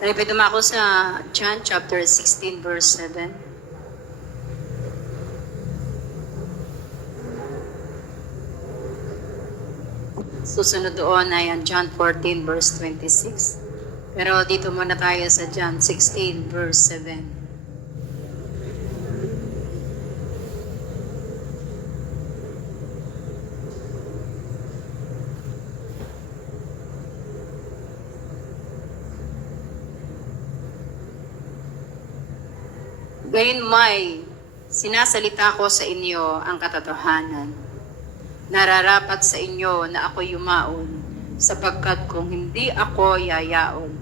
Repeat naman ako sa John chapter 16 verse 7. Susunod doon ay ang John 14 verse 26. Pero dito muna tayo sa John 16 verse 7. Gayon may sinasalita ko sa inyo ang katotohanan. Nararapat sa inyo na ako yumaon, sapagkat kung hindi ako yayaon,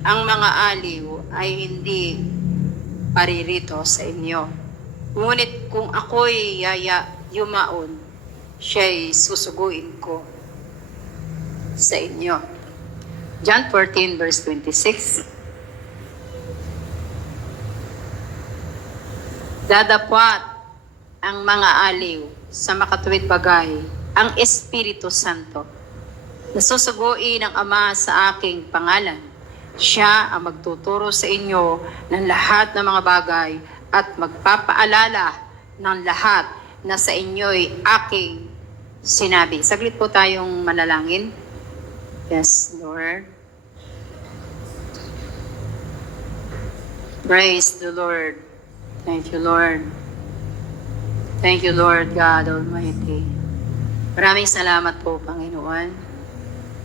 ang mga aliw ay hindi paririto sa inyo. Ngunit kung ako'y yumaon, siya'y susuguin ko sa inyo. John 14 verse 26. Dadapwat ang mga aliw sa makatuwid bagay, ang Espiritu Santo. Nasusuguin ng Ama sa aking pangalan. Siya ang magtuturo sa inyo ng lahat ng mga bagay at magpapaalala ng lahat na sa inyo'y aking sinabi. Saglit po tayong manalangin. Yes, Lord. Praise the Lord. Thank you, Lord. Thank you, Lord God Almighty. Maraming salamat po, Panginoon.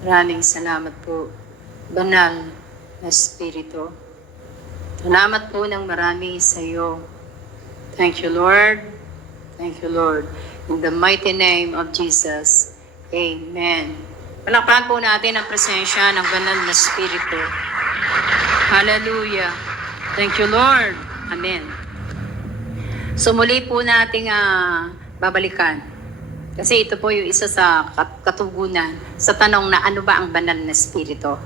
Maraming salamat po, Banal na Espiritu. Salamat po ng marami sa iyo. Thank you, Lord. Thank you, Lord. In the mighty name of Jesus. Amen. Palakpakan po natin ang presensya ng Banal na Espiritu. Hallelujah. Thank you, Lord. Amen. So muli po nating babalikan. Kasi ito po yung isa sa katugunan sa tanong na ano ba ang banal na espiritu.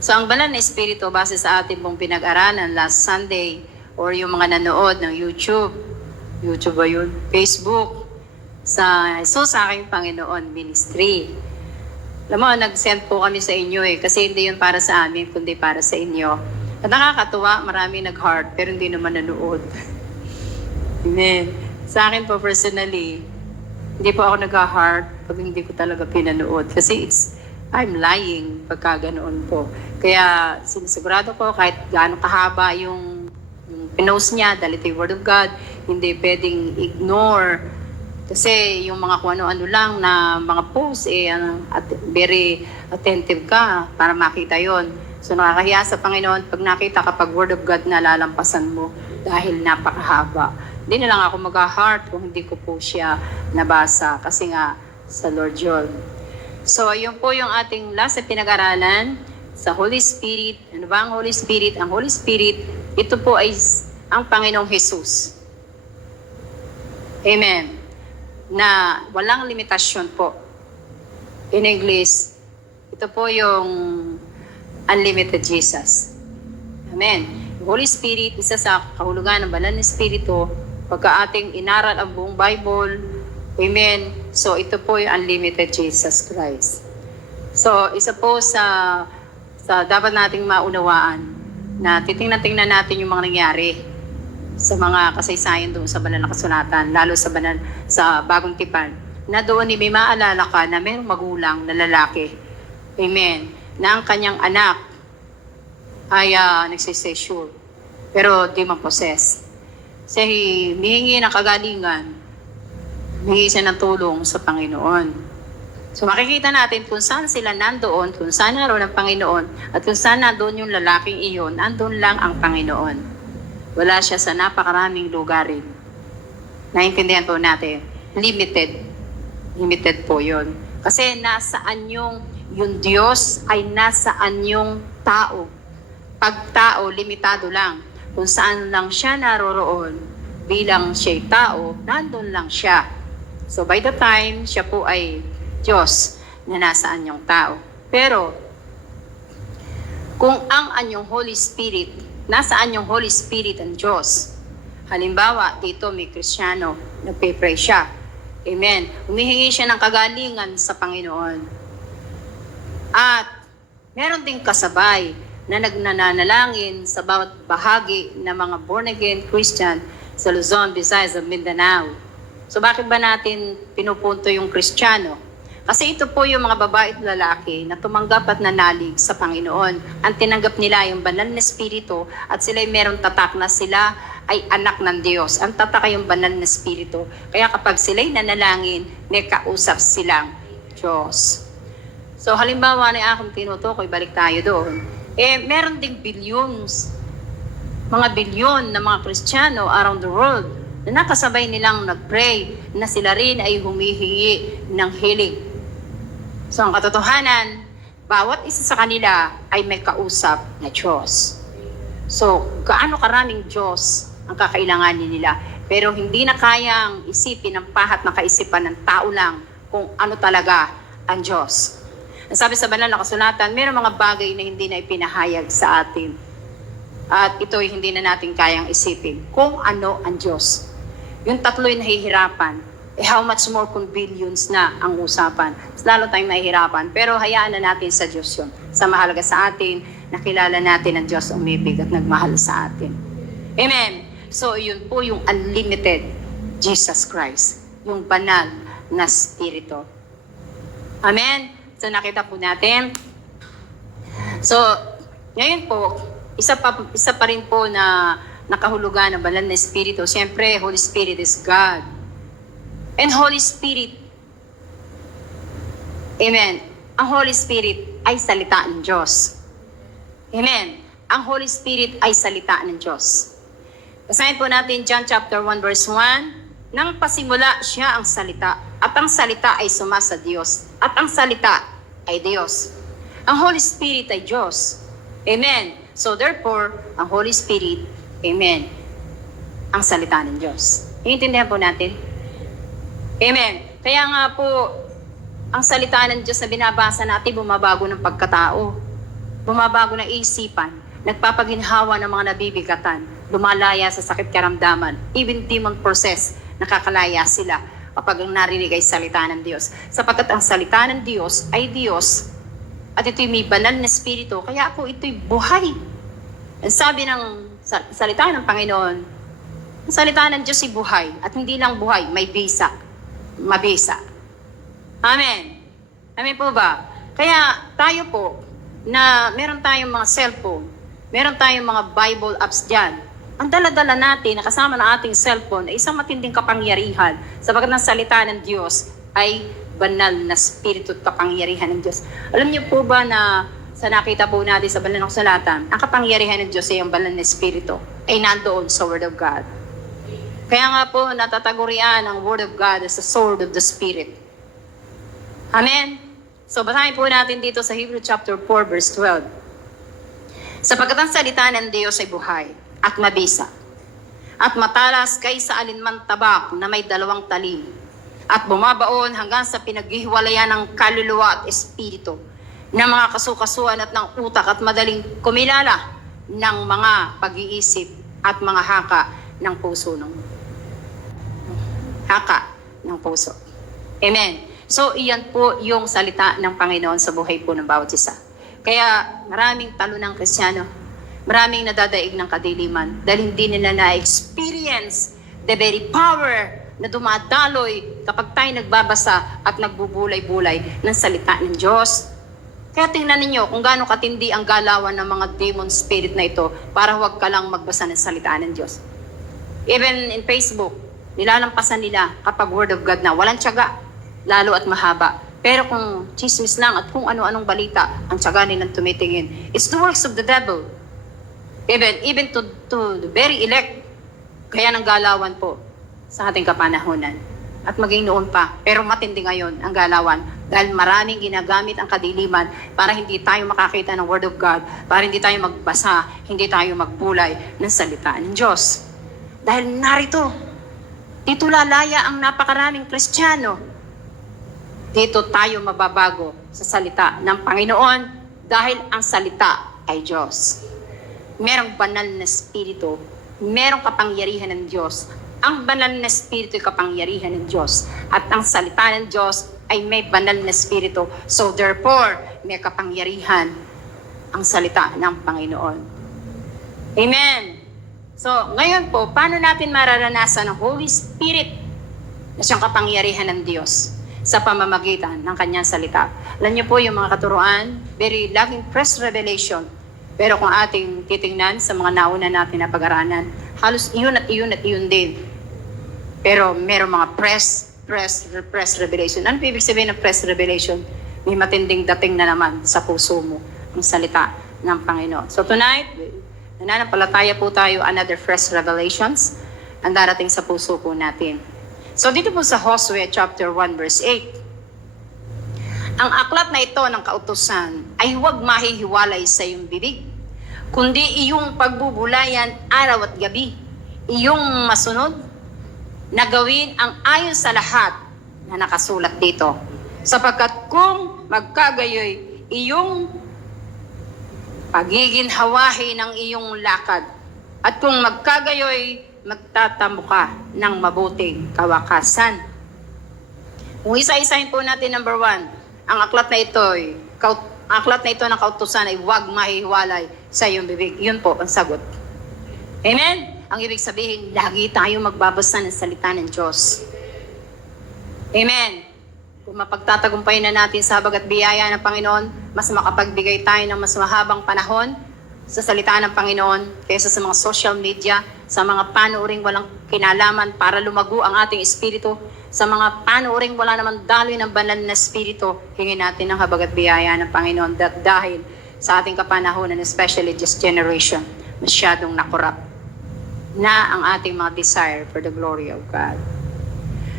So ang banal na espiritu base sa ating pong pinag-aralan last Sunday or yung mga nanood ng YouTube ba yun? Facebook, sa aking Panginoon Ministry. Alam mo, nag-send po kami sa inyo kasi hindi yun para sa amin kundi para sa inyo. At nakakatuwa, marami nag-heart pero hindi naman nanood. Amen. Sa akin po personally, hindi po ako nag-heart pag hindi ko talaga pinanood. Kasi I'm lying pagka ganoon po. Kaya sinisigurado ko kahit gaano kahaba yung pinost niya, dahil ito yung Word of God, hindi pwedeng ignore. Kasi yung mga kung ano-ano lang na mga posts, very attentive ka para makita yon. So nakakahiya sa Panginoon pag nakita kapag Word of God na lalampasan mo dahil napakahaba. Hindi na lang ako mag-heart kung hindi ko po siya nabasa kasi nga sa Lord yun. So, yun po yung ating last na pinag-aralan sa Holy Spirit. Ano ba ang Holy Spirit? Ang Holy Spirit, ito po ay ang Panginoong Jesus. Amen. Na walang limitasyon po. In English, ito po yung unlimited Jesus. Amen. Yung Holy Spirit, isa sa kahulugan ng Banal na Espiritu, pagka ating inaral ang buong Bible, amen. So, ito po yung unlimited Jesus Christ. So, isa po sa dapat nating maunawaan na titingnan natin yung mga nangyari sa mga kasaysayan doon sa Banal na Kasulatan, lalo sa Bagong Tipan, na doon may maalala ka na mayroong magulang na lalaki, amen, na ang kanyang anak ay nagsisesure, pero di man-possess. Kasi hihingi ng kagalingan, hihingi siya ng tulong sa Panginoon. So makikita natin kung saan sila nandoon, kung saan naroon ang Panginoon, at kung saan nandoon yung lalaking iyon, nandoon lang ang Panginoon. Wala siya sa napakaraming lugarin. Naintindihan po natin, limited. Limited po yun. Kasi nasaan yung Diyos ay nasaan yung tao. Pag tao, limitado lang. Kung saan lang siya naroroon, bilang siya'y tao, nandun lang siya. So by the time, siya po ay Diyos na nasaan yung tao. Pero, kung ang anyong Holy Spirit, nasaan yung Holy Spirit ang Diyos? Halimbawa, dito may Kristiyano, nagpe-pray siya. Amen. Humihingi siya ng kagalingan sa Panginoon. At meron ding kasabay na nagnanalangin sa bawat bahagi ng mga born-again Christian sa Luzon, Visayas, at Mindanao. So bakit ba natin pinupunto yung Kristiyano? Kasi ito po yung mga babae at lalaki na tumanggap at nanalig sa Panginoon. Ang tinanggap nila yung banal na Espiritu at sila'y merong tatak na sila ay anak ng Diyos. Ang tatak ay yung banal na Espiritu. Kaya kapag sila'y nanalangin, may kausap silang Diyos. So halimbawa na akong tinutukoy, balik tayo doon. Meron ding billions, mga bilyon na mga Kristiyano around the world na nakasabay nilang nag-pray na sila rin ay humihingi ng healing. So ang katotohanan, bawat isa sa kanila ay may kausap na Diyos. So gaano karaming Diyos ang kakailanganin nila, pero hindi na kayang isipin ng pahat na kaisipan ng tao lang kung ano talaga ang Diyos. Sabi sa banal na kasulatan, mayroong mga bagay na hindi na ipinahayag sa atin. At ito'y hindi na natin kayang isipin kung ano ang Diyos. Yung tatlo'y nahihirapan, how much more kung billions na ang usapan. Lalo tayong nahihirapan, pero hayaan na natin sa Diyos yun. Sa mahalaga sa atin, nakilala natin ang Diyos umibig at nagmahal sa atin. Amen. So yun po yung unlimited Jesus Christ, yung banal na Espiritu. Amen. So nakita po natin. So ngayon po, isa pa rin po na nakahulugan ng banal na Espiritu. Siyempre, Holy Spirit is God. And Holy Spirit, amen, ang Holy Spirit ay salita ng Diyos. Amen. Ang Holy Spirit ay salita ng Diyos. Basahin po natin John chapter 1 verse 1. Nang pasimula siya ang salita, at ang salita ay sumasa Diyos, at ang salita ay Diyos. Ang Holy Spirit ay Diyos. Amen. So therefore, ang Holy Spirit, amen, ang salita ng Diyos. Iintindihan po natin? Amen. Kaya nga po, ang salita ng Diyos na binabasa natin, bumabago ng pagkatao. Bumabago ng isipan. Nagpapaginhawa ng mga nabibigatan. Lumalaya sa sakit karamdaman. Even demon process, nakakalaya sila kapag narinig ay salita ng Diyos. Sapagkat ang salita ng Diyos ay Diyos at ito'y may banal na Espiritu, kaya po ito'y buhay. Ang sabi ng salita ng Panginoon, ang salita ng Diyos ay buhay at hindi lang buhay, may bisa. Mabisa. Amen. Amen po ba? Kaya tayo po, na meron tayong mga cellphone, meron tayong mga Bible apps dyan, ang dala-dala natin na kasama ng ating cellphone ay isang matinding kapangyarihan sapagkat ng salita ng Diyos ay banal na Espiritu at kapangyarihan ng Diyos. Alam niyo po ba na sa nakita po natin sa banal na kasulatan, ang kapangyarihan ng Diyos ay ang banal na Espiritu ay nandoon sa Word of God. Kaya nga po, natatagurian ang Word of God as the sword of the Spirit. Amen? So, basahin po natin dito sa Hebrew chapter 4, verse 12. Sapagkat ang salita ng Diyos ay buhay at mabisa, at matalas kaysa alinman tabak na may 2 talim, at bumabaon hanggang sa pinaghihiwalayan ng kaluluwa at espiritu, ng mga kasukasuan at ng utak, at madaling kumilala ng mga pag-iisip at mga haka ng puso Amen. So, iyan po yung salita ng Panginoon sa buhay po ng bawat isa. Kaya maraming talo ng Kristiyano, maraming nadadaig ng kadiliman dahil hindi nila na-experience the very power na dumadaloy kapag tayo nagbabasa at nagbubulay-bulay ng salita ng Diyos. Kaya tingnan ninyo kung gaano katindi ang galawan ng mga demon spirit na ito para huwag ka lang magbasa ng salita ng Diyos. Even in Facebook, nilalampasan nila kapag Word of God na walang tiyaga, lalo at mahaba. Pero kung chismis lang at kung ano-anong balita, ang tiyaga nilang tumitingin. It's the works of the devil. Even to the very elect. Kaya ng galawan po sa ating kapanahunan. At maging noon pa. Pero matindi ngayon ang galawan. Dahil maraming ginagamit ang kadiliman para hindi tayo makakita ng Word of God, para hindi tayo magbasa, hindi tayo magbulay ng salita ng Diyos. Dahil narito, dito lalaya ang napakaraming Kristiyano. Dito tayo mababago sa salita ng Panginoon dahil ang salita ay Diyos. Merong banal na Espiritu, merong kapangyarihan ng Diyos. Ang banal na Espiritu ay kapangyarihan ng Diyos. At ang salita ng Diyos ay may banal na Espiritu. So therefore, may kapangyarihan ang salita ng Panginoon. Amen! So, ngayon po, paano natin mararanasan ang Holy Spirit na siyang kapangyarihan ng Diyos sa pamamagitan ng kanyang salita? Alam niyo po yung mga katuruan, very laging press revelation. Pero kung ating titingnan sa mga nauna natin na pag-aralan, halos iyon at iyon at iyon din. Pero meron mga press revelation. Ano ibig sabihin ng press revelation? May matinding dating na naman sa puso mo ang salita ng Panginoon. So tonight, nananampalataya po tayo another fresh revelations ang darating sa puso po natin. So dito po sa Josue chapter 1 verse 8, ang aklat na ito ng kautusan ay huwag mahihiwalay sa iyong bibig, kundi iyong pagbubulayan araw at gabi, iyong masunod na gawin ang ayon sa lahat na nakasulat dito. Sapagkat kung magkagayoy, iyong pagiginhawahin ng iyong lakad. At kung magkagayoy, magtatamo ka ng mabuting kawakasan. Kung isa-isahin po natin, number 1, ang aklat na ito ng kautusan ay huwag mahihiwalay sa iyong bibig. Yun po ang sagot. Amen? Ang ibig sabihin, lagi tayo magbabasa ng salita ng Diyos. Amen? Kung mapagtatagumpay na natin sa habag at biyaya ng Panginoon, mas makapagbigay tayo ng mas mahabang panahon sa salita ng Panginoon kaysa sa mga social media, sa mga panuring walang kinalaman para lumago ang ating espiritu, sa mga panuring wala naman daloy ng banal na espiritu, hingin natin ng habag at biyaya ng Panginoon dahil sa ating kapanahonan, especially this generation, masyadong nakorap na ang ating mga desire for the glory of God.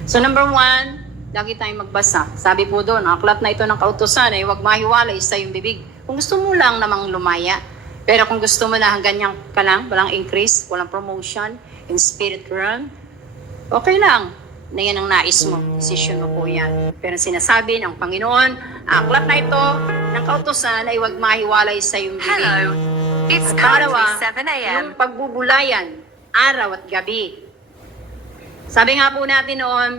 So number 1, lagi tayong magbasa. Sabi po doon, ang aklat na ito ng kautusan ay huwag mahiwalay sa iyong bibig. Kung gusto mo lang namang lumaya, pero kung gusto mo lang ganyan ka lang, walang increase, walang promotion in spirit realm, okay lang. Na yan ang nais mo. Decision mo po yan. Pero sinasabi ng Panginoon, ang aklat na ito ng kautusan ay huwag mahiwalay sa iyong bibig. Hello, it's At currently pangalawa, 7 a.m. yung pagbubulayan, araw at gabi. Sabi nga po natin noon,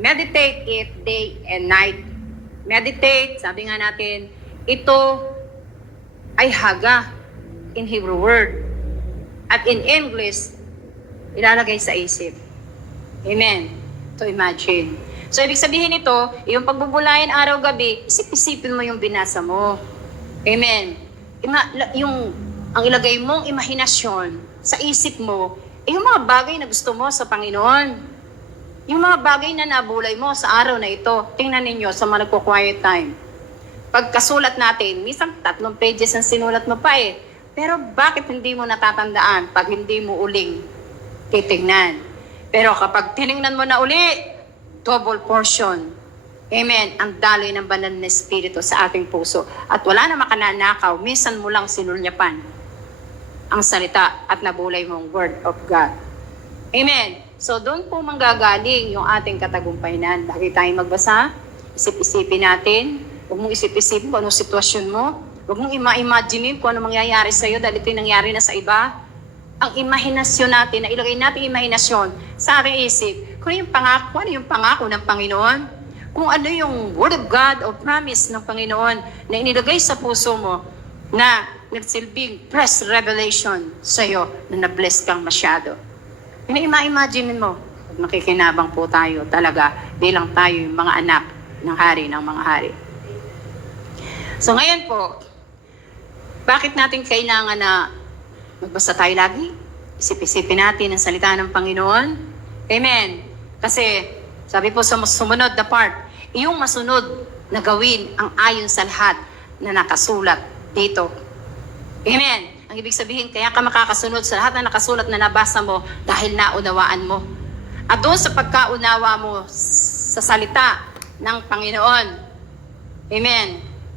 meditate it day and night. Meditate, sabi nga natin, ito ay haga in Hebrew word. At in English, ilalagay sa isip. Amen. To imagine. So, ibig sabihin nito, yung pagbubulayan araw-gabi, isip-isipin mo yung binasa mo. Amen. Ang ilagay mong imahinasyon sa isip mo, yung mga bagay na gusto mo sa Panginoon. Yung mga bagay na nabulay mo sa araw na ito. Tingnan ninyo sa mga nagko-quiet time. Pagkasulat natin, minsan 3 pages ang sinulat mo pa eh. Pero bakit hindi mo natatandaan pag hindi mo uling titignan? Pero kapag tinignan mo na uli, double portion. Amen. Ang daloy ng banal na espiritu sa ating puso. At wala na makananakaw, minsan mo lang sinulyapan ang salita at nabulay mong word of God. Amen. So doon po manggagaling yung ating katagumpayan. Lagi tayong magbasa, isip-isipin natin. Huwag mong isip-isipin kung anong sitwasyon mo. Huwag mong ima-imagine kung ano mangyayari sa'yo dahil ito'y nangyari na sa iba. Ang imahinasyon natin, na ilagay natin imahinasyon sa ating isip, kung ano yung pangako ng Panginoon, kung ano yung word of God o promise ng Panginoon na inilagay sa puso mo na nagsilbing press revelation sa'yo na na-bless kang masyado. Ima-imagine mo, pag makikinabang po tayo talaga bilang tayo yung mga anak ng hari ng mga hari. So ngayon po, bakit natin kailangan na magbasa tayo lagi? Isip-isipin natin ang salita ng Panginoon. Amen. Kasi sabi po sa sumunod na part, iyong masunod na gawin ang ayon sa lahat na nakasulat dito. Amen. Ang ibig sabihin, kaya ka makakasunod sa lahat na nakasulat na nabasa mo dahil naunawaan mo. At doon sa pagkaunawa mo sa salita ng Panginoon. Amen.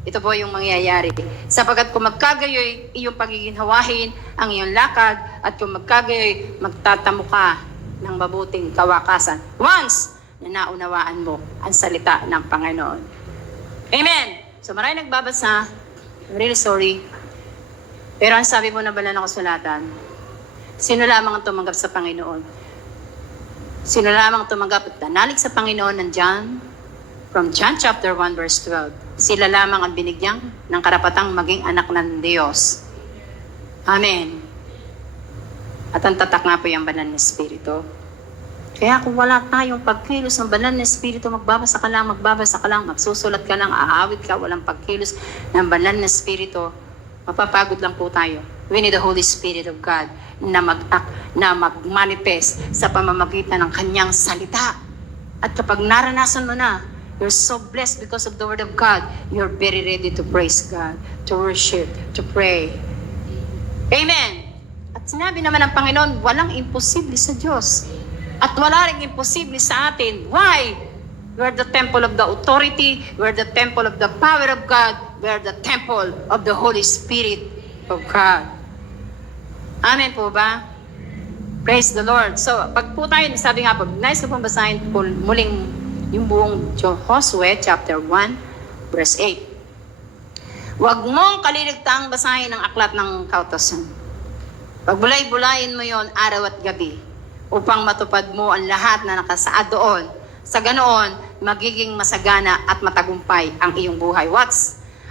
Ito po yung mangyayari. Sapagkat kung magkagayoy, iyong pagiginhawahin ang iyong lakad at kung magkagayoy, magtatamo ka ng mabuting kawakasan. Once na naunawaan mo ang salita ng Panginoon. Amen. So maraming nagbabasa. I'm really sorry. Pero ang sabi po na banal na kasulatan, sino lamang ang tumanggap sa Panginoon? Sino lamang ang tumanggap at nanalig sa Panginoon nandyan? From John chapter 1 verse 12, sila lamang ang binigyan ng karapatang maging anak ng Diyos. Amen. At ang tatak nga po yung banal na Espiritu. Kaya kung wala tayong pagkilos ng banal na Espiritu, magbabasa ka lang, magsusulat ka lang, aawit ka, walang pagkilos ng banal na Espiritu, mapapagod lang po tayo. We need the Holy Spirit of God na mag-manifest sa pamamagitan ng kanyang salita. At kapag naranasan mo na, you're so blessed because of the Word of God, you're very ready to praise God, to worship, to pray. Amen! At sinabi naman ng Panginoon, walang imposible sa Diyos. At wala ring imposible sa atin. Why? We're the temple of the authority, we're the temple of the power of God, we're the temple of the Holy Spirit of God. Amen po ba? Praise the Lord. So, pag po tayo, sabi nga po, nice ko pong basahin po muling yung buong Josue chapter 1 verse 8. Huwag mong kaliligtaang basahin ang aklat ng kautosan. Pagbulay-bulayin mo yon araw at gabi upang matupad mo ang lahat na nakasaad doon. Sa ganoon, magiging masagana at matagumpay ang iyong buhay.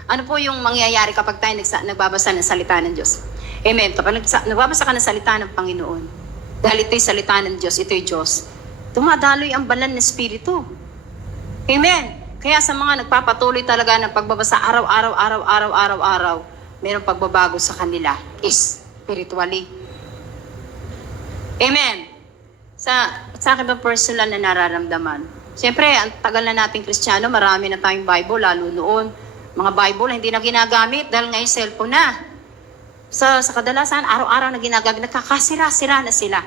Ano po yung mangyayari kapag tayo nagbabasa ng salita ng Diyos? Amen. Kapag nagbabasa ka ng salita ng Panginoon, dahil ito'y salita ng Diyos, ito'y Diyos, dumadaloy ang banal na Espiritu. Amen. Kaya sa mga nagpapatuloy talaga ng pagbabasa araw-araw, mayroong pagbabago sa kanila spiritually. Amen. Sa akin ba personal na nararamdaman? Siyempre, ang tagal na nating Kristiyano, marami na tayong Bible, lalo noon. Mga Bible hindi na ginagamit dahil ngayon cellphone na. Sa kadalasan, araw-araw na ginagamit, nakakasira-sira na sila.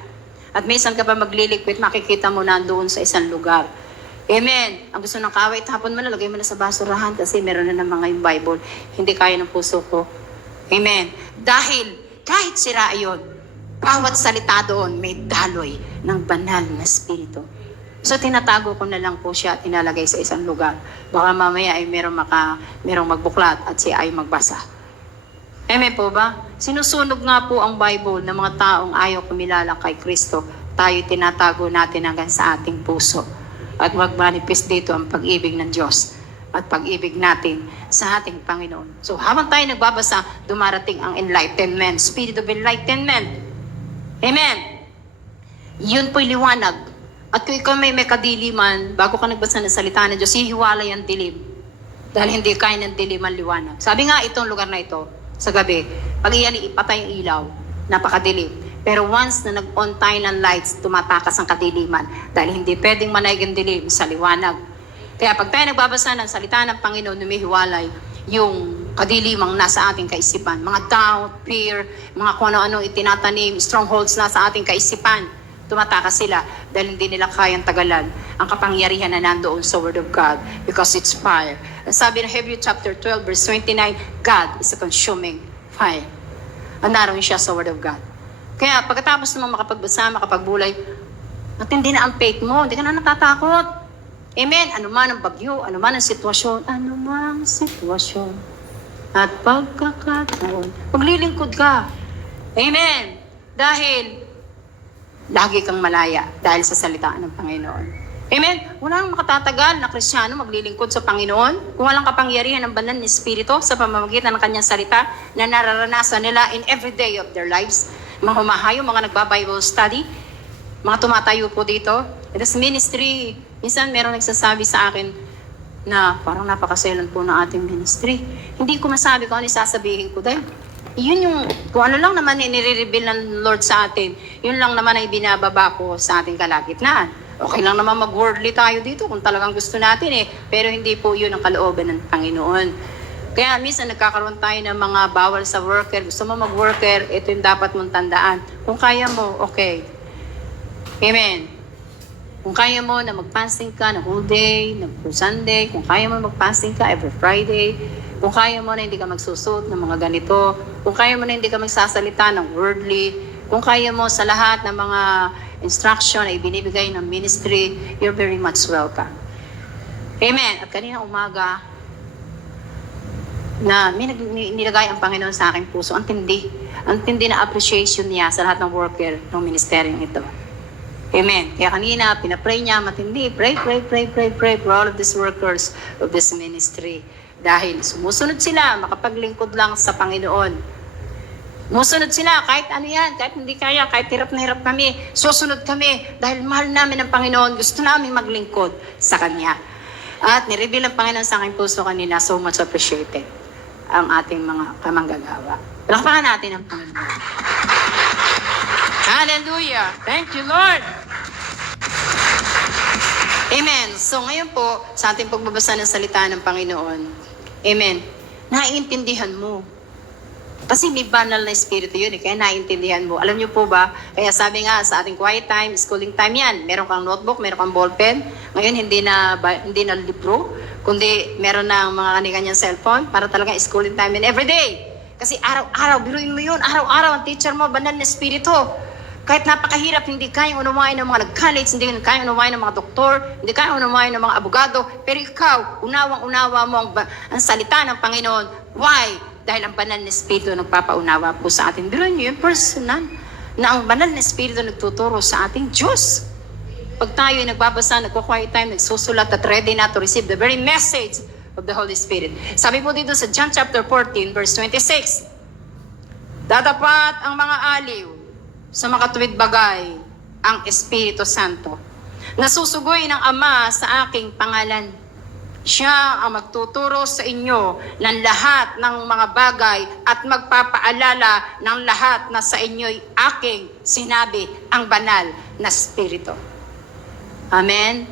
At minsan ka pa magliliquid, makikita mo na doon sa isang lugar. Amen. Ang gusto ng kaway, tapon mo na, lagay mo na sa basurahan kasi meron na ng mga yung Bible. Hindi kaya ng puso ko. Amen. Dahil kahit sira yun, bawat salita doon may daloy ng banal na Espiritu. So tinatago ko na lang po siya at inalagay sa isang lugar. Baka mamaya ay merong magbuklat at siya ay magbasa. Amen po ba? Sinusunog nga po ang Bible ng mga taong ayaw kumilala kay Kristo. Tayo tinatago natin hanggang sa ating puso. At mag-manifest dito ang pag-ibig ng Diyos at pag-ibig natin sa ating Panginoon. So habang tayo nagbabasa, dumarating ang enlightenment, spirit of enlightenment. Amen. Yun po'y liwanag. At kung ikaw may kadiliman, bago ka nagbasa ng salita ng Diyos, hihiwalay ang dilim. Dahil hindi kaya ng dilim ang liwanag. Sabi nga itong lugar na ito, sa gabi, pag iyan ipatay ang ilaw, napakadilim. Pero once na nag-on tayo ng lights, tumatakas ang kadiliman. Dahil hindi pwedeng manaig ang dilim sa liwanag. Kaya pag tayo nagbabasa ng salita ng Panginoon, humihiwalay yung kadilimang nasa ating kaisipan. Mga doubt, fear, mga kung ano-ano itinatanim, strongholds na sa ating kaisipan. Tumatakas sila dahil hindi nila kayang tagalan ang kapangyarihan na nandoon sa Word of God because it's fire. Sabi ng Hebrews chapter 12 verse 29, God is a consuming fire. Naroon siya sa Word of God. Kaya pagkatapos naman makapagbasa, makapagbulay, matindi na ang faith mo, hindi ka na natatakot. Amen. Ano man ang bagyo, ano man ang sitwasyon, at pagkakataon, maglilingkod ka. Amen. Dahil lagi kang malaya dahil sa salita ng Panginoon. Amen. Walang makatatagal na Kristiyano maglilingkod sa Panginoon kung walang kapangyarihan ng banal na Espiritu sa pamamagitan ng kanyang salita na nararanasan nila in every day of their lives. Mga humahayo, mga nagba-Bible study, mga tumatayo po dito. It is ministry. Minsan merong nagsasabi sa akin na parang napakaselan po ng ating ministry. Hindi ko masabi kung ano sasabihin ko dahil yun yung, kung ano lang naman nire-reveal ng Lord sa atin, yun lang naman ay binababa ko sa ating kalagitnaan. Okay lang naman mag-worldly tayo dito kung talagang gusto natin pero hindi po yun ang kalooban ng Panginoon. Kaya minsan nagkakaroon tayo ng mga bawal sa worker. Gusto mo mag-worker, ito yung dapat mong tandaan. Kung kaya mo, okay. Amen. Kung kaya mo na mag-fasting ka na whole day, na Sunday, kung kaya mo mag-fasting ka every Friday, kung kaya mo na hindi ka magsusot ng mga ganito, kung kaya mo na hindi ka magsasalita ng worldly, kung kaya mo sa lahat ng mga instruction na ibinibigay ng ministry, you're very much welcome. Amen. At kanina umaga, na nilagay ang Panginoon sa aking puso. Ang tindi na appreciation niya sa lahat ng worker ng ministeryong ito. Amen. Kaya kanina, pinapray niya matindi. Pray for all of these workers of this ministry. Dahil sumusunod sila, makapaglingkod lang sa Panginoon. Sumusunod sila, kahit ano yan, kahit hindi kaya, kahit hirap na hirap kami, susunod kami. Dahil mahal namin ang Panginoon, gusto namin maglingkod sa Kanya. At nireveal ang Panginoon sa aking puso kanina, so much appreciated ang ating mga kamanggagawa. Palakpakan natin ang Panginoon. Hallelujah! Thank you, Lord! Amen. So ngayon po, sa ating pagbabasa ng salita ng Panginoon, amen, naiintindihan mo. Kasi may banal na espiritu yun, kaya naiintindihan mo. Alam niyo po ba, kaya sabi nga sa ating quiet time, schooling time yan, meron kang notebook, meron kang ballpen, ngayon hindi na libro, kundi meron ng mga kanyang cellphone, para talaga schooling time and everyday. Kasi araw-araw, biruin mo yun, araw-araw ang teacher mo, banal na espiritu. Kahit napakahirap, hindi kayang unawain ng mga nag-college, hindi kayang unawain ng mga doktor, hindi kayang unawain ng mga abogado, pero ikaw, unawang-unawa mo ang salita ng Panginoon. Why? Dahil ang banal na espiritu nagpapaunawa po sa atin. Biruin niyo yun, personal, na ang banal na espiritu nagtuturo sa ating Diyos. Pag tayo ay nagbabasa, nagko-quiet time, nagsusulat at ready na to receive the very message of the Holy Spirit. Sabi po dito sa John chapter 14, verse 26, dadapat ang mga aliw sa makatuwid bagay ang Espiritu Santo. Nasusugoy ng Ama sa aking pangalan. Siya ang magtuturo sa inyo ng lahat ng mga bagay at magpapaalala ng lahat na sa inyo'y aking sinabi, ang banal na Espiritu. Amen?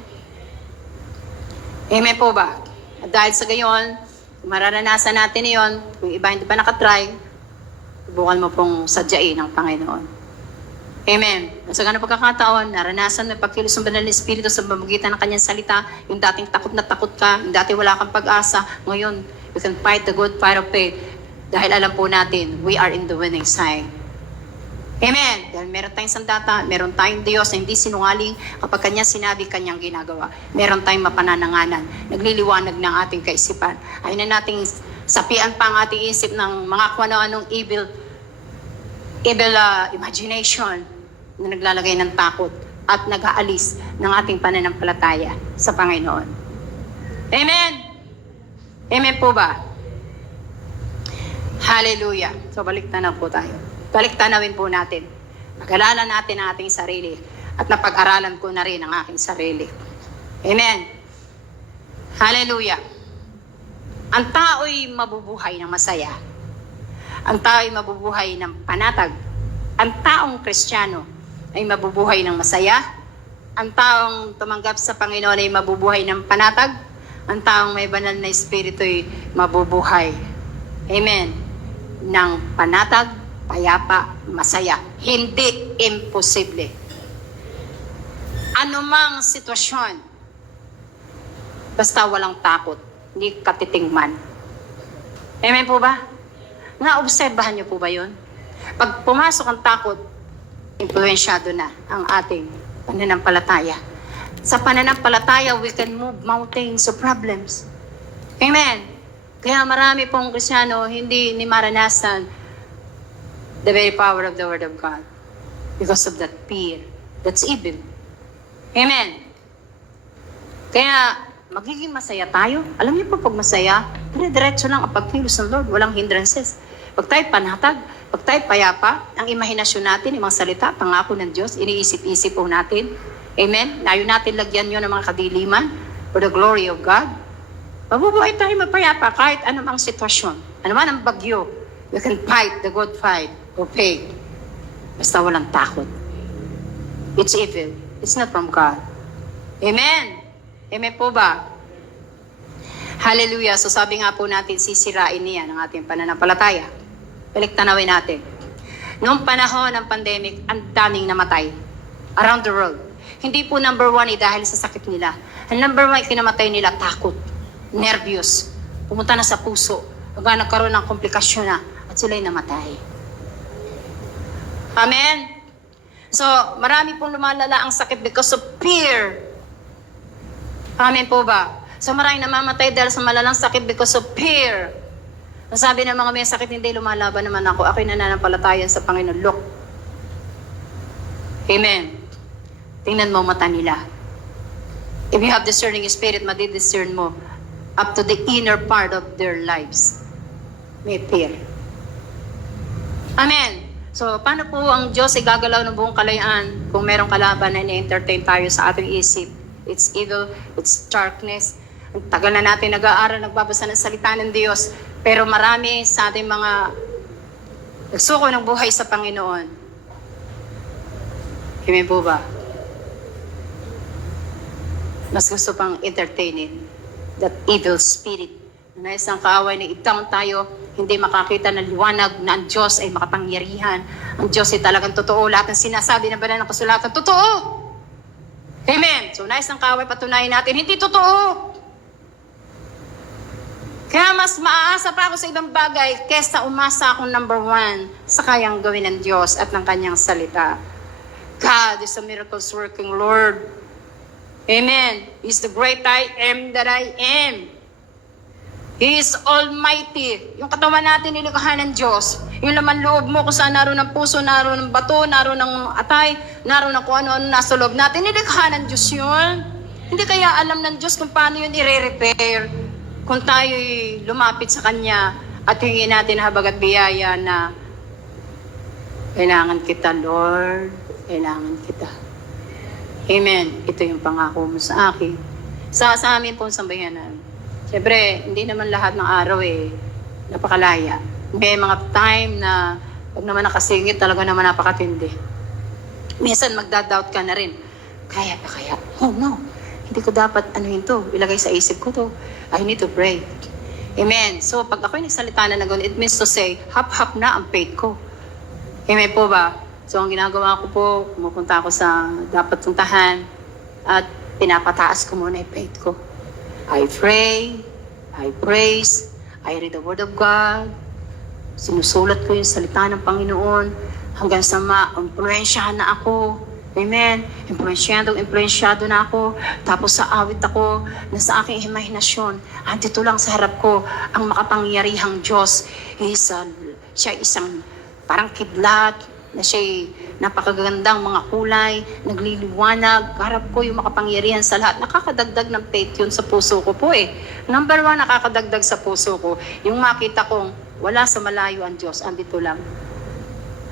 Amen po ba? At dahil sa gayon, kung mararanasan natin iyon, kung iba hindi pa nakatry, subukan mo pong sadyain ng Panginoon. Amen. Sa ganang pagkakataon, naranasan ng pagkilos ng banal na Espiritu sa pamamagitan ng kanyang salita, yung dating takot na takot ka, yung dati wala kang pag-asa, ngayon, we can fight the good fight of faith. Dahil alam po natin, we are in the winning side. Amen. Dahil meron tayong sandata, meron tayong Diyos na hindi sinungaling kapag kanya sinabi, kanyang ginagawa. Meron tayong mapanananganan, nagliliwanag ng ating kaisipan. Ayaw na nating sapian pa ang ating isip ng mga kung ano-anong evil imagination na naglalagay ng takot at nag-aalis ng ating pananampalataya sa Panginoon. Amen! Amen po ba? Hallelujah! So balik tanaw po tayo. Balik tanawin po natin. Pag-aralan natin ang ating sarili at napag-aralan ko na rin ang aking sarili. Amen! Hallelujah! Ang tao'y mabubuhay ng masaya. Ang tao'y mabubuhay ng panatag. Ang taong Kristiyano ay mabubuhay ng masaya. Ang taong tumanggap sa Panginoon ay mabubuhay ng panatag. Ang taong may banal na espiritu ay mabubuhay. Amen. Ng panatag, payapa, masaya. Hindi imposible. Anumang sitwasyon, basta walang takot, hindi katitingman. Amen po ba? Naobserbahan niyo po ba yun? Pag pumasok ang takot, impluensyado na ang ating pananampalataya. Sa pananampalataya, we can move mountains of problems. Amen. Kaya marami pong Kristiyano hindi ni maranasan the very power of the Word of God because of that fear. That's evil. Amen. Kaya magiging masaya tayo. Alam niyo po, pag masaya, dire-diretso lang ang pagkilos ng Lord. Walang hindrances. Pag tayo panatag, pag tayo payapa, ang imahinasyon natin, yung mga salita, pangako ng Diyos, iniisip-isip po natin. Amen? Layo natin lagyan nyo ng mga kadiliman for the glory of God. Mabubuhay tayo mapayapa kahit anumang sitwasyon. Anuman ang bagyo, we can fight the good fight of faith. Basta walang takot. It's evil. It's not from God. Amen? Amen po ba? Hallelujah. So sabi nga po natin, sisirain niya ang ating pananampalataya. Balik tanawin natin. Noong panahon ng pandemic, ang daming namatay around the world. Hindi po number one dahil sa sakit nila. Ang number one kinamatay nila, takot, nervyos, pumunta na sa puso, hanggang nagkaroon ng komplikasyon na, at sila'y namatay. Amen? So, marami pong lumalala ang sakit because of fear. Amen po ba? So, maraming namamatay dahil sa malalang sakit because of fear. Sabi ng mga may sakit, hindi lumalaban naman ako. Ako'y nananampalatayan sa Panginoon. Look. Amen. tingnan mo mata nila. If you have discerning spirit, madidiscern mo up to the inner part of their lives. May fear. Amen. So, paano po ang Diyos ay gagalaw ng buong kalayaan kung merong kalaban na ini-entertain tayo sa ating isip? It's evil, it's darkness. Ang tagal na natin nag-aaral, nagbabasa ng salita ng Diyos. Pero marami sa ating mga nagsuko ng buhay sa Panginoon. Amen po ba? Mas gusto pang entertainin that evil spirit. Na isang kaaway na i-down tayo, hindi makakita ng liwanag na ang Diyos ay makapangyarihan. Ang Diyos ay talagang totoo. Lahat ng sinasabi ng banal ng kasulatan, totoo! Amen! So, nais ng kaaway, patunayan natin, hindi totoo! Kaya mas maaasa pa ako sa ibang bagay kesa umasa akong number 1 sa kayang gawin ng Diyos at ng kanyang salita. God is a miracles working Lord. Amen. He's the great I am that I am. He is almighty. Yung katawan natin nilikha ng Diyos. Yung laman loob mo kung saan naroon ng puso, naroon ng bato, naroon ng atay, naroon ng kung ano-ano nasa loob natin. Nilikha ng Diyos yun. Hindi kaya alam ng Diyos kung paano yun i-repair. Kung tayo'y lumapit sa Kanya at hingin natin habag at biyaya na kailangan kita, Lord. Kailangan kita. Amen. Ito yung pangako mo sa akin. Sa amin po sa bayanan. Siyempre, hindi naman lahat ng araw napakalaya. May mga time na pag naman nakasingit, talaga naman napakatindi. Minsan magdadoubt ka na rin. Kaya pa kaya? Oh no, hindi ko dapat to, ilagay sa isip ko to. I need to pray. Amen. So pag ako'y nagsalita na ganun, it means to say, hap-hap na ang faith ko. Amen po ba? So ang ginagawa ko po, pumupunta ako sa dapat puntahan at pinapataas ko muna yung faith ko. I pray, I praise, I read the Word of God, sinusulat ko yung salita ng Panginoon hanggang sa ma-influensyahan na ako. Amen. Influensyado na ako. Tapos sa awit ako na sa aking imahinasyon, andito lang sa harap ko ang makapangyarihang Diyos. Siya isang parang kidlat, na siya'y napakagandang mga kulay, nagliliwanag, harap ko yung makapangyarihan sa lahat. Nakakadagdag ng faith yun sa puso ko po Number 1, nakakadagdag sa puso ko. Yung makita kong wala sa malayo ang Diyos, andito lang.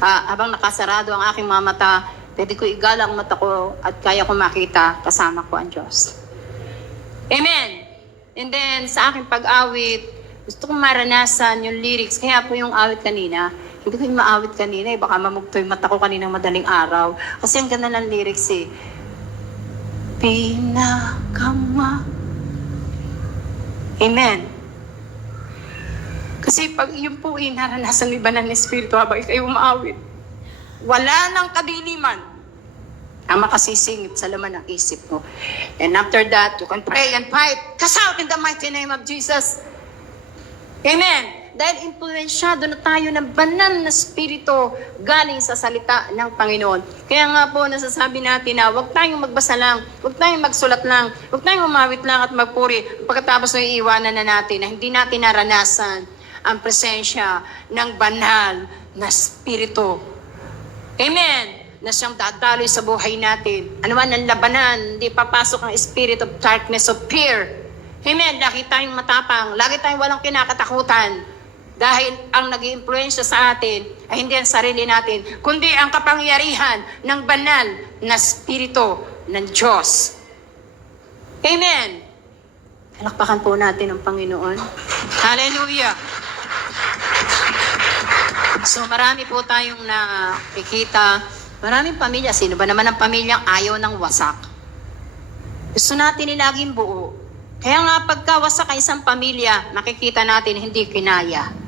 Habang nakasarado ang aking mga mata, pwede ko igala ang mata ko at kaya ko makita, kasama ko ang Diyos. Amen! And then, sa aking pag-awit, gusto kong maranasan yung lyrics. Kaya po yung awit kanina, hindi ko yung maawit kanina baka mamugto yung mata ko kaninang madaling araw. Kasi ang ganda ng lyrics Pinakama. Amen. Kasi pag yun po naranasan ni Banal na Espiritu habang kayo umaawit, wala nang kadiliman ang makasisingit sa laman ng isip mo. And after that, you can pray and fight. Cast out in the mighty name of Jesus. Amen. Dahil influensyado na tayo ng banal na spirito galing sa salita ng Panginoon. Kaya nga po, nasasabi natin na huwag tayong magbasa lang, huwag tayong magsulat lang, huwag tayong umawit lang at magpuri. Pagkatapos na iiwanan na natin na hindi natin naranasan ang presensya ng banal na spirito. Amen! Na siyang dadaloy sa buhay natin. Ano man ang labanan, hindi papasok ang spirit of darkness, of fear. Amen! Lagi tayong matapang, lagi tayong walang kinakatakutan. Dahil ang nag-iimpluwensya sa atin ay hindi ang sarili natin, kundi ang kapangyarihan ng banal na spirito ng Diyos. Amen! Palakpakan po natin ang Panginoon. Hallelujah! So marami po tayong nakikita. Maraming pamilya. Sino ba naman ang pamilyang ayaw ng wasak? Gusto natin laging buo. Kaya nga pagkawasak ang isang pamilya, makikita natin hindi kinaya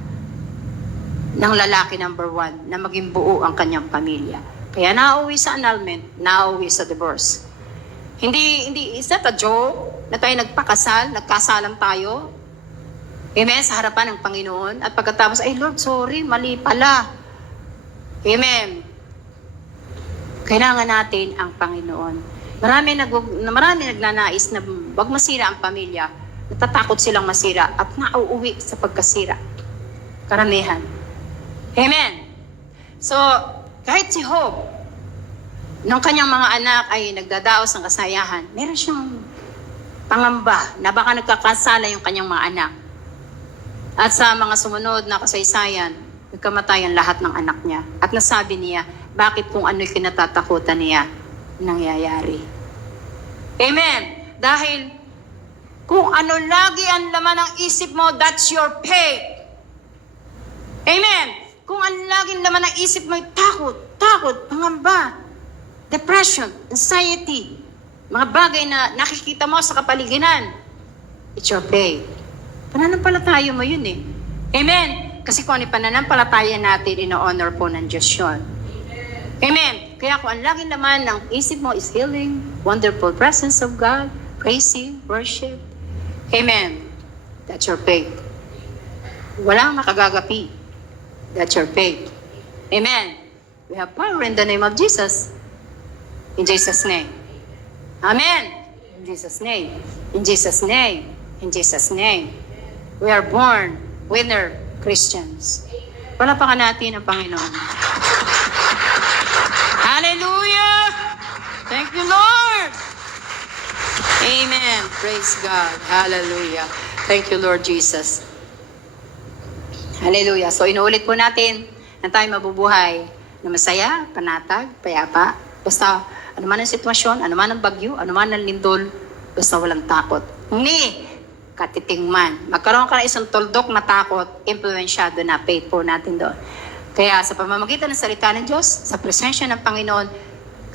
ng lalaki number 1 na maging buo ang kanyang pamilya. Kaya nauwi sa annulment, nauwi sa divorce. Hindi, is that a joke? Na tayo nagpakasal, nagkasalan tayo? Amen, sa harapan ng Panginoon. At pagkatapos, ay Lord, sorry, mali pala. Amen. Kailangan natin ang Panginoon. Marami nagnanais na wag masira ang pamilya. Natatakot silang masira at nauuwi sa pagkasira. Karamihan. Amen. So, kahit si Job, nung kanyang mga anak ay nagdadaos ng kasayahan, meron siyang pangamba na baka nagkakasala yung kanyang mga anak. At sa mga sumunod na kasaysayan, nagkamatayan lahat ng anak niya. At nasabi niya, bakit kung ano'y kinatatakutan niya nangyayari. Amen! Dahil kung ano lagi ang laman ng isip mo, that's your fate. Amen! Kung ano lagi ang laman ng isip mo, takot, pangamba, depression, anxiety, mga bagay na nakikita mo sa kapaligiran, it's your fate. Pananampalataya mo yun eh. Amen! Kasi kung ano pananampalataya natin, ino-honor po ng Diyos yun. Amen! Kaya kung ang laging laman ng isip mo is healing, wonderful presence of God, praising, worship. Amen! That's your faith. Walang makagagapi. That's your faith. Amen! We have power in the name of Jesus. In Jesus' name. Amen! In Jesus' name. In Jesus' name. In Jesus' name. We are born winner Christians. Palapakan natin ang Panginoon. Hallelujah! Thank you, Lord! Amen. Praise God. Hallelujah. Thank you, Lord Jesus. Hallelujah. So, inuulit po natin na tayo mabubuhay na masaya, panatag, payapa. Basta, ano man ang sitwasyon, ano man ang bagyo, ano man ang lindol, basta walang takot. Ni katitingman. Magkaroon ka ng isang tuldok na takot, impluensyado na faith po natin doon. Kaya sa pamamagitan ng salita ng Diyos, sa presensya ng Panginoon,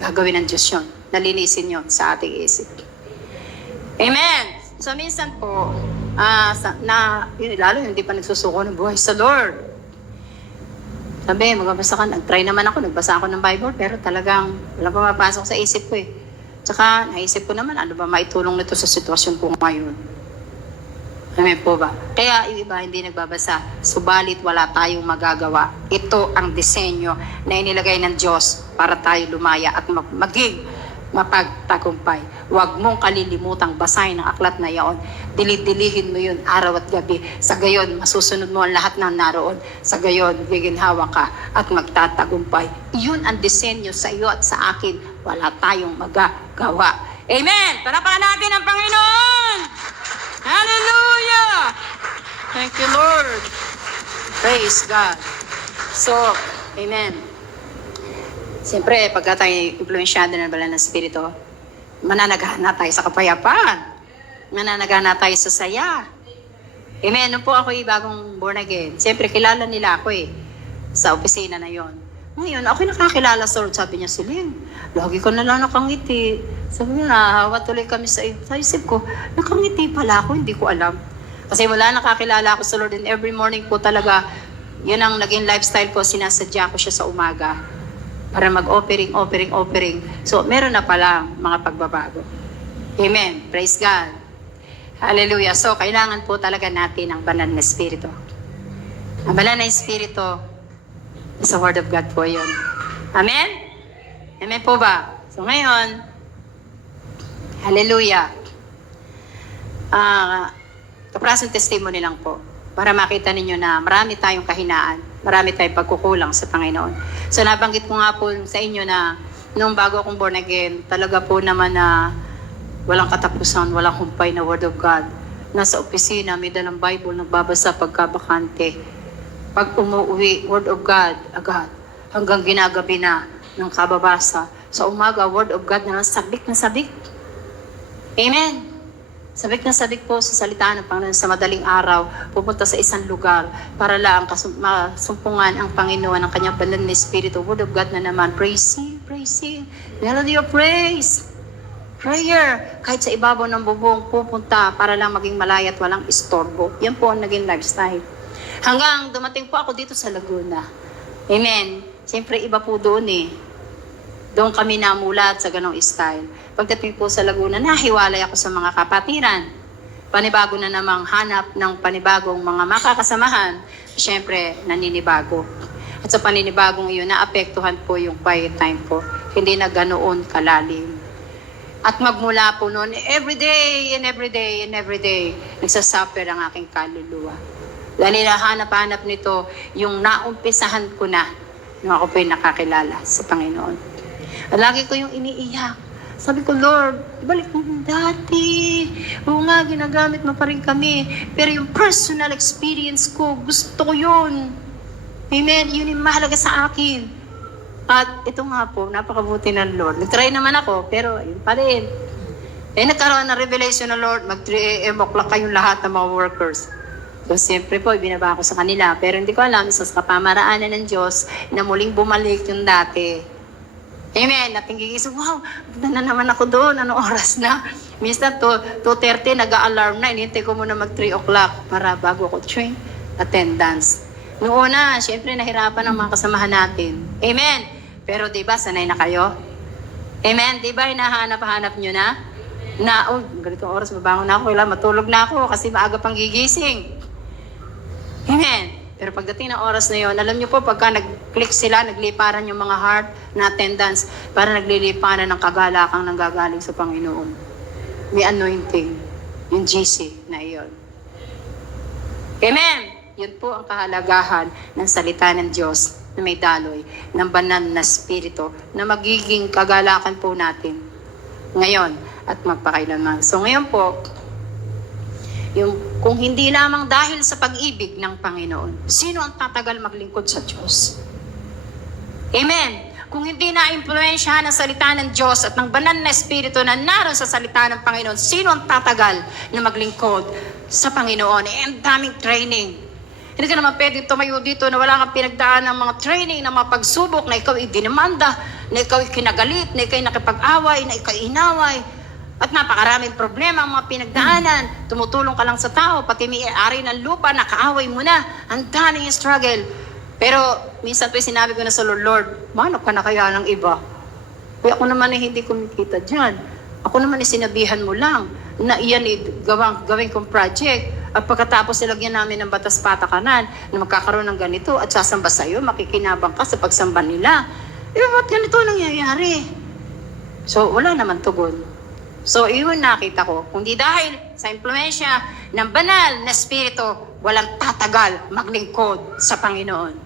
gagawin ng Diyos yun. Nalinisin yun sa ating isip. Amen! So minsan po, lalo hindi pa nagsusuko ng buhay sa Lord. Sabi, magbabasa ka, nag-try naman ako, nagbasa ako ng Bible, pero talagang walang pumapasok sa isip ko eh. Tsaka, naisip ko naman, ano ba maitulong nito sa sitwasyon ko ngayon? Amen po ba? Kaya yung iba hindi nagbabasa, subalit wala tayong magagawa. Ito ang disenyo na inilagay ng Diyos para tayo lumaya at maging mapagtagumpay. Huwag mong kalilimutang basahin ang aklat na yaon. Dilid-dilihin mo yun araw at gabi. Sa gayon, masusunod mo ang lahat ng naroon. Sa gayon, giginhawa ka at magtatagumpay. Yun ang disenyo sa iyo at sa akin. Wala tayong magagawa. Amen! Palapakan natin ang Panginoon! Hallelujah! Thank you, Lord. Praise God. So, amen. Siyempre, pagka tayo impluensyado ng banal na Espiritu, mananagana tayo sa kapayapaan. Mananagana tayo sa saya. Amen. Nung po ako bagong born again, siyempre kilala nila ako sa opisina na yon. Ngayon, ako nakakilala sa Lord, sabi niya, Celine, lagi ko na lang nakangiti. Sabi niya, nahawa tuloy kami sa isip ko, nakangiti pala ako, hindi ko alam. Kasi wala nakakilala ako sa Lord, and every morning po talaga, yun ang naging lifestyle ko, sinasadya ko siya sa umaga para mag-offering. So, meron na pala mga pagbabago. Amen. Praise God. Hallelujah. So, kailangan po talaga natin ang banal na Espiritu. Ang banal na Espiritu, sa Word of God po yun. Amen? Amen po ba? So ngayon, hallelujah. Kaprasong testimony lang po. Para makita ninyo na marami tayong kahinaan. Marami tayong pagkukulang sa Panginoon. So nabanggit ko nga po sa inyo na nung bago akong born again, talaga po naman na walang katapusan, walang humpay na Word of God. Nasa opisina, may dalang Bible, nagbabasa pagkabakante. Pag umuwi, Word of God, agad. Hanggang ginagabi na ng kababasa. Sa umaga, Word of God na sabik na sabik. Amen. Sabik na sabik po sa salita ng Panginoon sa madaling araw, pupunta sa isang lugar para lang masumpungan ang Panginoon ng kanyang banal na Espiritu. Word of God na naman. Praising. Melody of praise. Prayer. Kahit sa ibabaw ng bubong, pupunta para lang maging malaya at walang istorbo. Yan po ang naging lifestyle. Hanggang dumating po ako dito sa Laguna. Amen. Siyempre, iba po doon Doon kami namulat sa ganong style. Pagdating po sa Laguna, nahiwalay ako sa mga kapatiran. Panibago na namang hanap ng panibagong mga makakasamahan. Siyempre, naninibago. At sa paninibagong iyon, naapektuhan po yung quiet time po. Hindi na ganoon kalalim. At magmula po noon, everyday, nagsasuffer ang aking kaluluwa. Dahil hanap-hanap nito yung naumpisahan ko na nung ako po'y nakakilala sa Panginoon. Lagi ko yung iniiyak. Sabi ko, Lord, ibalik mo yung dati. Oo nga, ginagamit mo pa rin kami. Pero yung personal experience ko, gusto ko yun. Amen? Yun yung mahalaga sa akin. At ito nga po, napakabuti ng Lord. Nag-try naman ako, pero yun pa rin. Nagkaroon ng revelation ng Lord, mag-3 AM o'clock kayong lahat ng mga workers. So, siyempre po, ibinaba ko sa kanila. Pero hindi ko alam, sa kapamaraanan ng Diyos, na muling bumalik yung dati. Amen. At gigising, wow, na naman ako doon. Anong oras na? Minsan, 2:30, nag-a-alarm na. Inintay ko muna mag-3 o'clock para bago ako train attendance. Noong una, syempre, nahirapan ang mga kasamahan natin. Amen. Pero diba, sanay na kayo? Amen. Diba, hinahanap-hanap nyo na? Ganitong oras, babangon na ako. Matulog na ako kasi maaga pang gigising. Amen. Pero pagdating ng oras na yon, alam niyo po, pagka nag-click sila, nagliparan yung mga heart na attendance, para nagliliparan ng kagalakang nanggagaling sa Panginoon. May anointing, yung GC na iyon. Amen! Yun po ang kahalagahan ng salita ng Diyos na may daloy, ng banal na spirito, na magiging kagalakan po natin ngayon at magpakailanman. So ngayon po, kung hindi lamang dahil sa pag-ibig ng Panginoon, sino ang tatagal maglingkod sa Diyos? Amen! Kung hindi na-impluensyahan ng salita ng Diyos at ng banal na Espiritu na naroon sa salita ng Panginoon, sino ang tatagal na maglingkod sa Panginoon? Ang daming training. Hindi ka naman pwede tumayo dito na wala kang pinagdaan ng mga training, ng mga pagsubok, na ikaw i-dinamanda, na ikaw kinagalit, na ikaw nakipag-away, na ikaw inaway. At napakaraming problema ang mga pinagdaanan. Tumutulong ka lang sa tao, pati may-ari ng lupa, nakaaway mo na. Ang daming struggle. Pero minsan po sinabi ko na sa Lord, manok ka na kaya ng iba? Kaya ako naman ay hindi kumikita dyan. Ako naman ay sinabihan mo lang na iyan ay gawin kong project. At pagkatapos nilagyan namin ng batas patakanan na magkakaroon ng ganito at sasamba sa'yo, makikinabang ka sa pagsamba nila. Ba't ganito nangyayari? So wala naman tugon. So, iyon nakita ko. Kundi dahil sa impluensya ng banal na Espiritu, walang tatagal maglingkod sa Panginoon.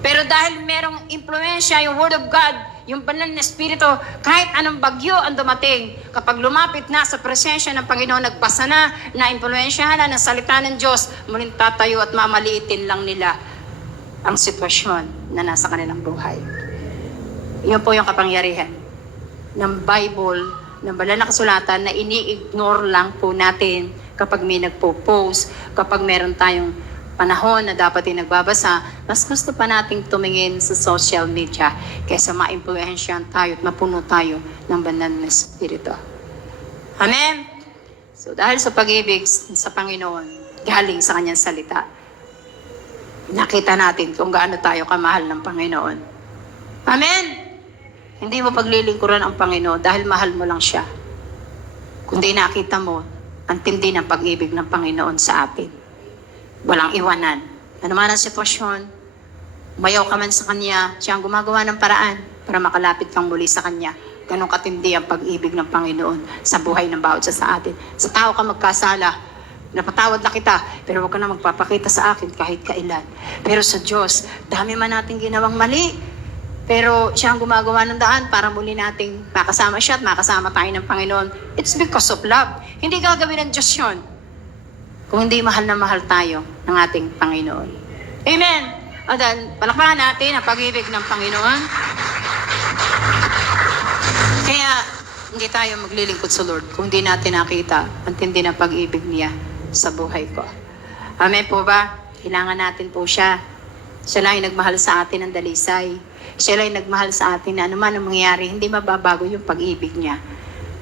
Pero dahil merong impluensya, yung Word of God, yung banal na Espiritu, kahit anong bagyo ang dumating, kapag lumapit na sa presensya ng Panginoon, nagbasa na impluensya na ng salita ng Diyos, muling tatayo at mamaliitin lang nila ang sitwasyon na nasa kanilang buhay. Iyon po yung kapangyarihan ng Bible, ng banal na kasulatan na ini-ignore lang po natin kapag may nagpo-post, kapag meron tayong panahon na dapat yung nagbabasa, mas gusto pa nating tumingin sa social media kaysa ma-impluensyahan tayo at mapuno tayo ng banal na Espiritu. Amen? So dahil sa pag-ibig sa Panginoon, galing sa kanyang salita, nakita natin kung gaano tayo kamahal ng Panginoon. Amen? Hindi mo paglilingkuran ang Panginoon dahil mahal mo lang siya. Kundi nakita mo ang tindi ng pag-ibig ng Panginoon sa atin. Walang iwanan. Ano man ang sitwasyon, mayaw ka man sa Kanya, siya ang gumagawa ng paraan para makalapit kang muli sa Kanya. Ganun katindi ang pag-ibig ng Panginoon sa buhay ng bawat isa sa atin. Sa tao ka magkasala, napatawad na kita, pero huwag ka na magpapakita sa akin kahit kailan. Pero sa Diyos, dami man natin ginawang mali. Pero siya ang gumagawa ng daan para muli nating makasama siya at makasama tayo ng Panginoon. It's because of love. Hindi gagawin ng Diyos yun kung hindi mahal na mahal tayo ng ating Panginoon. Amen! O dahil, palakpakan natin ang pag-ibig ng Panginoon. Kaya, hindi tayo maglilingkod sa Lord kung hindi natin nakita ang tindi ng pag-ibig niya sa buhay ko. Amen po ba? Kailangan natin po siya. Siya lang ay nagmahal sa atin ng dalisay. Siya lang ay nagmahal sa atin na anuman ang mangyayari, hindi mababago yung pag-ibig niya.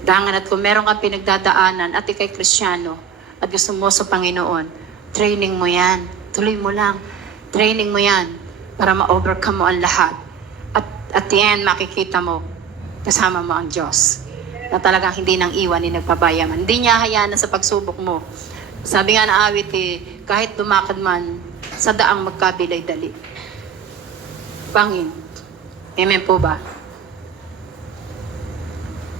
Dangan at kung meron kang pinagdadaanan at ikay Kristyano at gusto mo sa Panginoon, training mo yan. Tuloy mo lang. Training mo yan para ma-overcome mo ang lahat. At the end, makikita mo, kasama mo ang Diyos. Na talagang hindi nang iwan ni nagpabayaman. Hindi niya hayaan na sa pagsubok mo. Sabi nga na awit kahit dumakad man, sa daang magkabilay dali. Bangin. Amen po ba?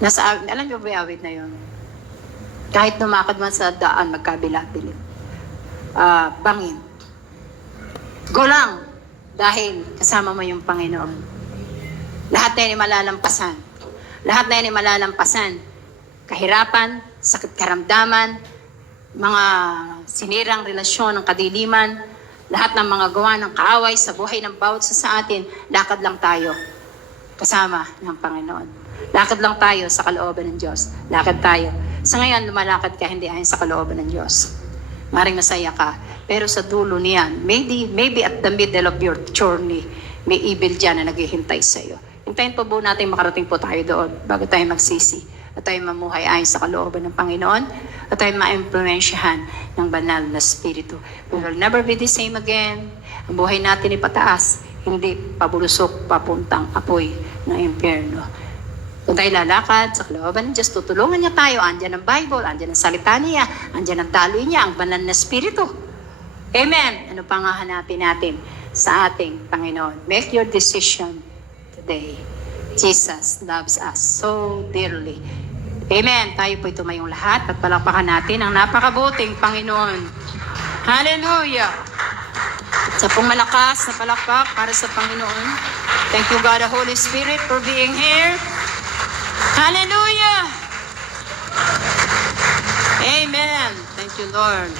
Alam niyo ba yung awit na yun? Kahit dumakad man sa daan, magkabila-bili. Bangin. Go lang. Dahil kasama mo yung Panginoon. Lahat na yan ay malalampasan. Lahat na yan ay malalampasan. Kahirapan, sakit karamdaman, mga sinirang relasyon ng kadiliman, lahat ng mga gawa ng kaaway sa buhay ng bawat sa atin, lakad lang tayo kasama ng Panginoon. Lakad lang tayo sa kalooban ng Diyos. Lakad tayo. Sa ngayon, lumalakad ka hindi ayon sa kalooban ng Diyos. Maring masaya ka. Pero sa dulo niyan, maybe at the middle of your journey, may evil dyan na naghihintay sa iyo. Hintayin po natin makarating po tayo doon bago tayo magsisi at tayo mamuhay ayon sa kalooban ng Panginoon at tayo ma-impluensyahan ng banal na Espiritu. We will never be the same again. Ang buhay natin ay pataas, hindi pabulusok papuntang apoy ng impyerno. Kung tayo lalakad sa kalooban ng Diyos, tutulungan niya tayo. Andyan ang Bible, andyan ang salita niya, andyan ang daloy niya, ang banal na Espiritu. Amen! Ano pang hahanapin natin sa ating Panginoon? Make your decision today. Jesus loves us so dearly. Amen! Tayo po'y tumayong lahat at palakpakan natin ang napakabuting Panginoon. Hallelujah! Sa pong malakas na palakpak para sa Panginoon. Thank you, God, the Holy Spirit, for being here. Hallelujah! Amen! Thank you, Lord.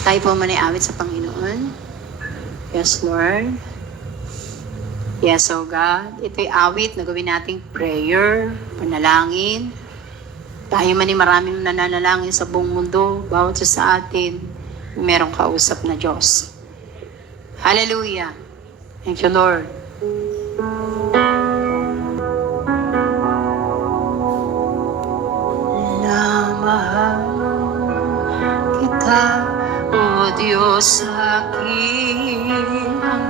Tayo po maniawit sa Panginoon. Yes, Lord. Yes, oh God. Ito'y awit na gawin nating prayer, panalangin. Tayo man maraming nananalangin sa buong mundo, bawat sa atin, merong kausap na Diyos. Hallelujah. Thank you, Lord. Na mahal kita, O Diyos